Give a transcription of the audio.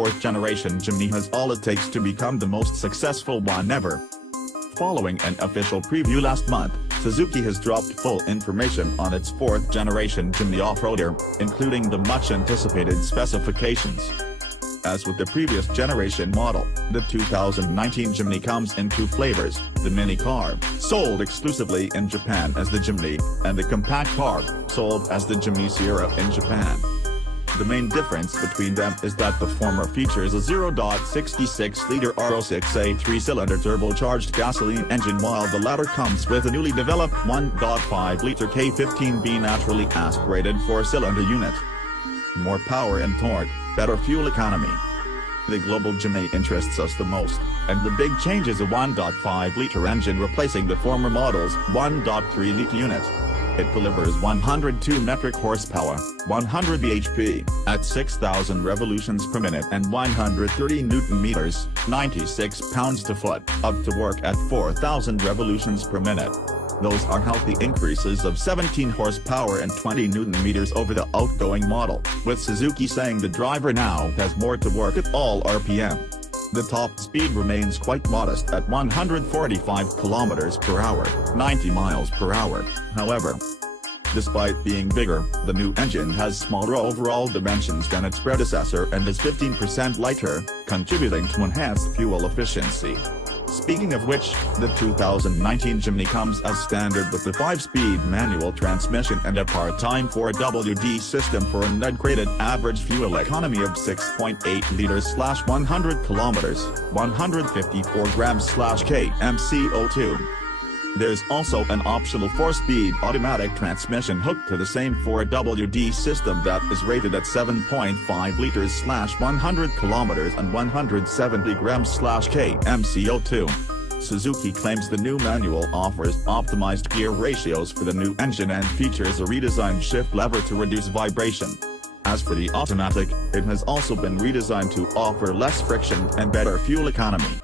fourth generation Jimny has all it takes to become the most successful one ever. Following an official preview last month, Suzuki has dropped full information on its fourth generation Jimny off-roader, including the much-anticipated specifications. As with the previous generation model, the 2019 Jimny comes in two flavors: the mini car, sold exclusively in Japan as the Jimny, and the compact car, sold as the Jimny Sierra in Japan. The main difference between them is that the former features a 0.66-liter R06A 3-cylinder turbocharged gasoline engine, while the latter comes with a newly developed 1.5-liter K15B naturally aspirated 4-cylinder unit. More power and torque, better fuel economy. The global Jimny interests us the most, and the big change is a 1.5-liter engine replacing the former model's 1.3-liter unit. It delivers 102 metric horsepower, 100 bhp, at 6,000 revolutions per minute and 130 Nm, 96 pounds-to-foot, up to work at 4,000 revolutions per minute. Those are healthy increases of 17 horsepower and 20 Nm over the outgoing model, with Suzuki saying the driver now has more to work at all RPM. The top speed remains quite modest at 145 km per hour, 90 miles per hour, however. Despite being bigger, the new engine has smaller overall dimensions than its predecessor and is 15% lighter, contributing to enhanced fuel efficiency. Speaking of which, the 2019 Jimny comes as standard with the 5-speed manual transmission and a part-time 4WD system for an upgraded average fuel economy of 6.8 liters/100 kilometers, 154 grams/km CO2. There's also an optional 4-speed automatic transmission hooked to the same 4WD system that is rated at 7.5 liters/100 kilometers and 170 grams/km CO2. Suzuki claims the new manual offers optimized gear ratios for the new engine and features a redesigned shift lever to reduce vibration. As for the automatic, it has also been redesigned to offer less friction and better fuel economy.